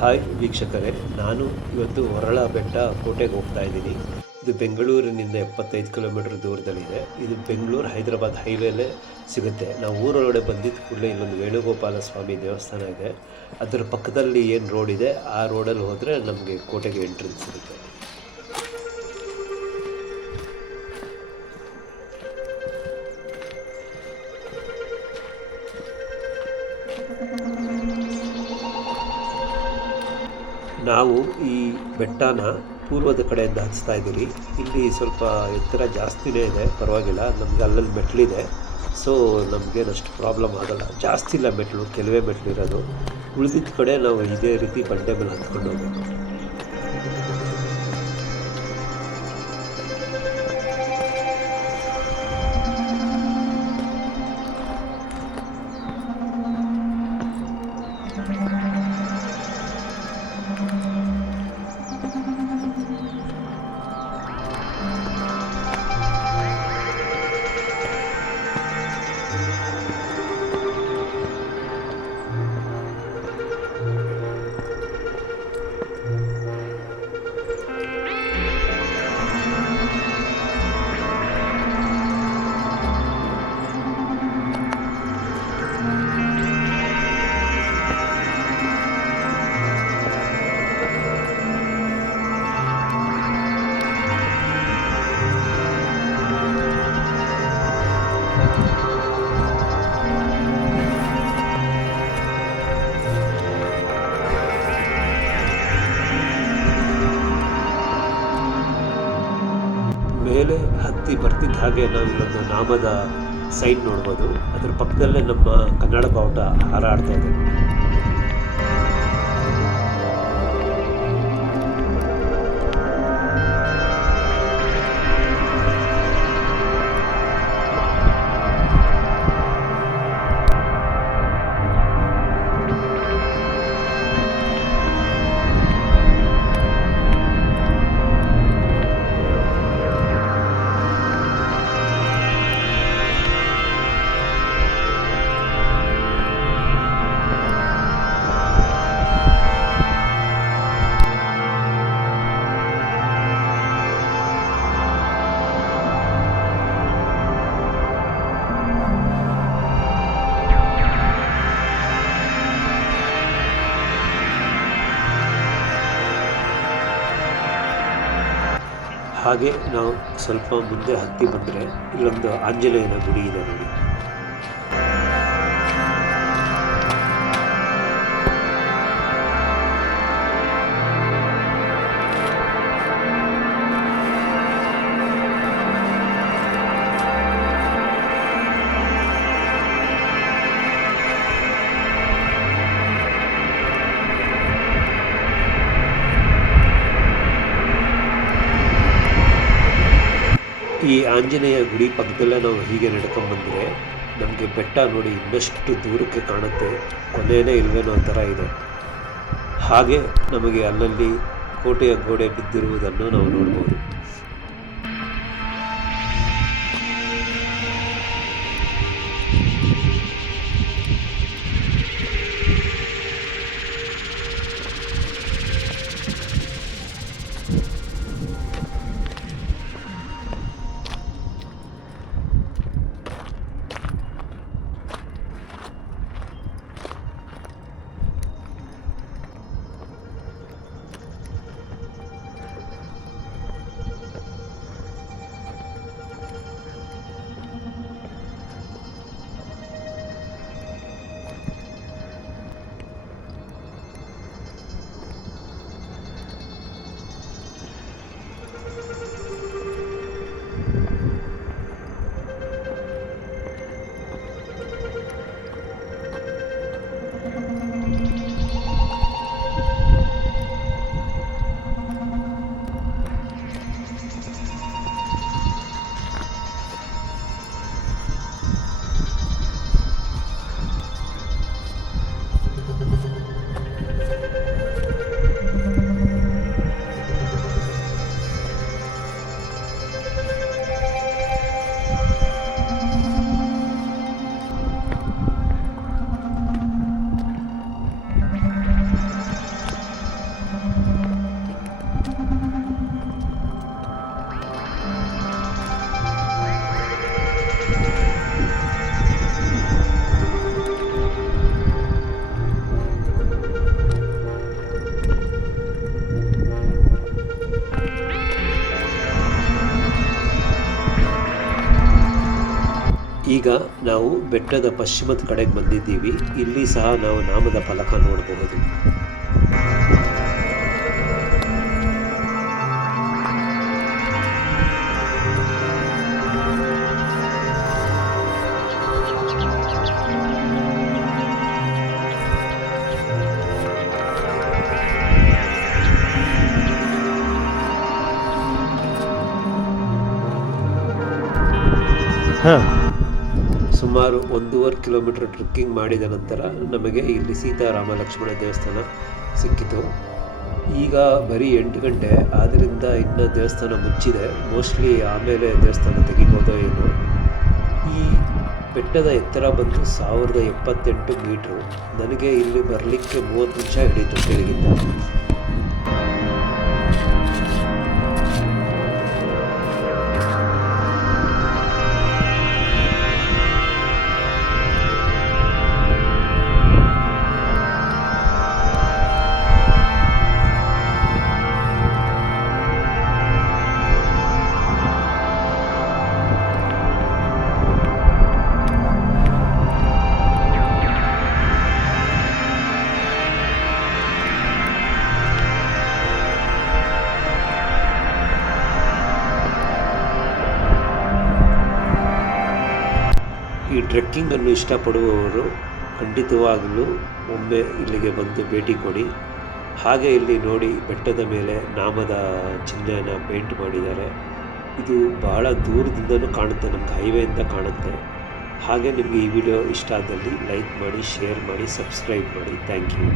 Hi ವೀಕ್ಷಕರೇ, ನಾನು ಇವತ್ತು ಹೊರಳ ಬೆಟ್ಟ ಕೋಟೆಗೆ ಹೋಗ್ತಾ ಇದ್ದೀನಿ. ಇದು ಬೆಂಗಳೂರಿನಿಂದ 75 ಕಿಲೋಮೀಟರ್ ದೂರದಲ್ಲಿದೆ. ಇದು ಬೆಂಗಳೂರು ಹೈದರಾಬಾದ್ ಹೈವೇಲೇ ಸಿಗುತ್ತೆ. ನಾವು ಊರೊಳಗಡೆ ಬಂದಿದ್ದ ಕೂಡಲೇ ಇಲ್ಲೊಂದು ವೇಣುಗೋಪಾಲ ಸ್ವಾಮಿ ದೇವಸ್ಥಾನ ಇದೆ. ಅದರ ಪಕ್ಕದಲ್ಲಿ ಏನು ರೋಡ್ ಇದೆ ಆ ರೋಡಲ್ಲಿ ಹೋದರೆ ನಮಗೆ ಕೋಟೆಗೆ ಎಂಟ್ರೆನ್ಸ್ ಸಿಗುತ್ತೆ. ನಾವು ಈ ಬೆಟ್ಟನ ಪೂರ್ವದ ಕಡೆಯಿಂದ ಹಚ್ತಾ ಇದ್ದೀರಿ. ಇಲ್ಲಿ ಸ್ವಲ್ಪ ಎತ್ತರ ಜಾಸ್ತಿನೇ ಇದೆ, ಪರವಾಗಿಲ್ಲ. ನಮಗೆ ಅಲ್ಲಲ್ಲಿ ಮೆಟ್ಲಿದೆ, ಸೊ ನಮಗೇನಷ್ಟು ಪ್ರಾಬ್ಲಮ್ ಆಗೋಲ್ಲ. ಜಾಸ್ತಿ ಇಲ್ಲ ಮೆಟ್ಲು, ಕೆಲವೇ ಮೆಟ್ಲು ಇರೋದು. ಉಳಿದಿದ್ದ ಕಡೆ ನಾವು ಇದೇ ರೀತಿ ಬಂಡೆ ಮೇಲೆ ಹತ್ಕೊಂಡು ಹೋಗ್ಬೇಕು. ಮೇಲೆ ಹತ್ತಿ ಬರ್ತಿದ್ದ ಹಾಗೆ ನಾವು ಇಲ್ಲೊಂದು ನಾಮದ ಸೈನ್ ನೋಡ್ಬೋದು. ಅದರ ಪಕ್ಕದಲ್ಲೇ ನಮ್ಮ ಕನ್ನಡ ಬಾವುಟ ಹಾರಾಡ್ತಾ ಇದೆ. ಹಾಗೆ ನಾವು ಸ್ವಲ್ಪ ಮುಂದೆ ಹತ್ತಿ ಬಂದರೆ ಇಲ್ಲೊಂದು ಆಂಜನೇಯನ ಗುಡಿ ಇದೆ ನೋಡಿ. ಈ ಆಂಜನೇಯ ಗುಡಿ ಪಕ್ಕದಲ್ಲೇ ನಾವು ಹೀಗೆ ನಡ್ಕೊಂಡ್ಬಂದರೆ ನಮಗೆ ಬೆಟ್ಟ ನೋಡಿ ಇನ್ನಷ್ಟು ದೂರಕ್ಕೆ ಕಾಣುತ್ತೆ. ಕೊನೆಯೇ ಇಲ್ವೇನೋ ಥರ ಇದೆ. ಹಾಗೆ ನಮಗೆ ಅಲ್ಲಲ್ಲಿ ಕೋಟೆಯ ಗೋಡೆ ಬಿದ್ದಿರುವುದನ್ನು ನಾವು ನೋಡ್ಬೋದು. ಈಗ ನಾವು ಬೆಟ್ಟದ ಪಶ್ಚಿಮದ ಕಡೆಗೆ ಬಂದಿದ್ದೀವಿ. ಇಲ್ಲಿ ಸಹ ನಾವು ನಾಮದ ಫಲಕ ನೋಡಬಹುದು. ಸುಮಾರು 1.5 ಕಿಲೋಮೀಟರ್ ಟ್ರೆಕ್ಕಿಂಗ್ ಮಾಡಿದ ನಂತರ ನಮಗೆ ಇಲ್ಲಿ ಸೀತಾರಾಮ ಲಕ್ಷ್ಮಣ ದೇವಸ್ಥಾನ ಸಿಕ್ಕಿತು. ಈಗ ಬರೀ 8 ಗಂಟೆ ಆದ್ದರಿಂದ ಇನ್ನೂ ದೇವಸ್ಥಾನ ಮುಚ್ಚಿದೆ. ಮೋಸ್ಟ್ಲಿ ಆಮೇಲೆ ದೇವಸ್ಥಾನ ತೆಗಿಬೋದೋ ಏನೋ. ಈ ಬೆಟ್ಟದ ಎತ್ತರ ಬಂದು 1078 ಮೀಟ್ರು. ನನಗೆ ಇಲ್ಲಿ ಬರಲಿಕ್ಕೆ 30 ನಿಮಿಷ ಹಿಡಿಯಿತು ಕೆಳಗಿಂದ. ಈ ಟ್ರೆಕ್ಕಿಂಗನ್ನು ಇಷ್ಟಪಡುವವರು ಖಂಡಿತವಾಗಲೂ ಒಮ್ಮೆ ಇಲ್ಲಿಗೆ ಬಂದು ಭೇಟಿ ಕೊಡಿ. ಹಾಗೆ ಇಲ್ಲಿ ನೋಡಿ, ಬೆಟ್ಟದ ಮೇಲೆ ನಾಮದ ಚಿಹ್ನೆಯನ್ನು ಪೇಂಟ್ ಮಾಡಿದ್ದಾರೆ. ಇದು ಬಹಳ ದೂರದಿಂದಲೂ ಕಾಣುತ್ತೆ, ನಮ್ಗೆ ಹೈವೇಯಿಂದ ಕಾಣುತ್ತೆ. ಹಾಗೆ ನಿಮಗೆ ಈ ವಿಡಿಯೋ ಇಷ್ಟ ಆದಲ್ಲಿ ಲೈಕ್ ಮಾಡಿ, ಶೇರ್ ಮಾಡಿ, ಸಬ್ಸ್ಕ್ರೈಬ್ ಮಾಡಿ. Thank you.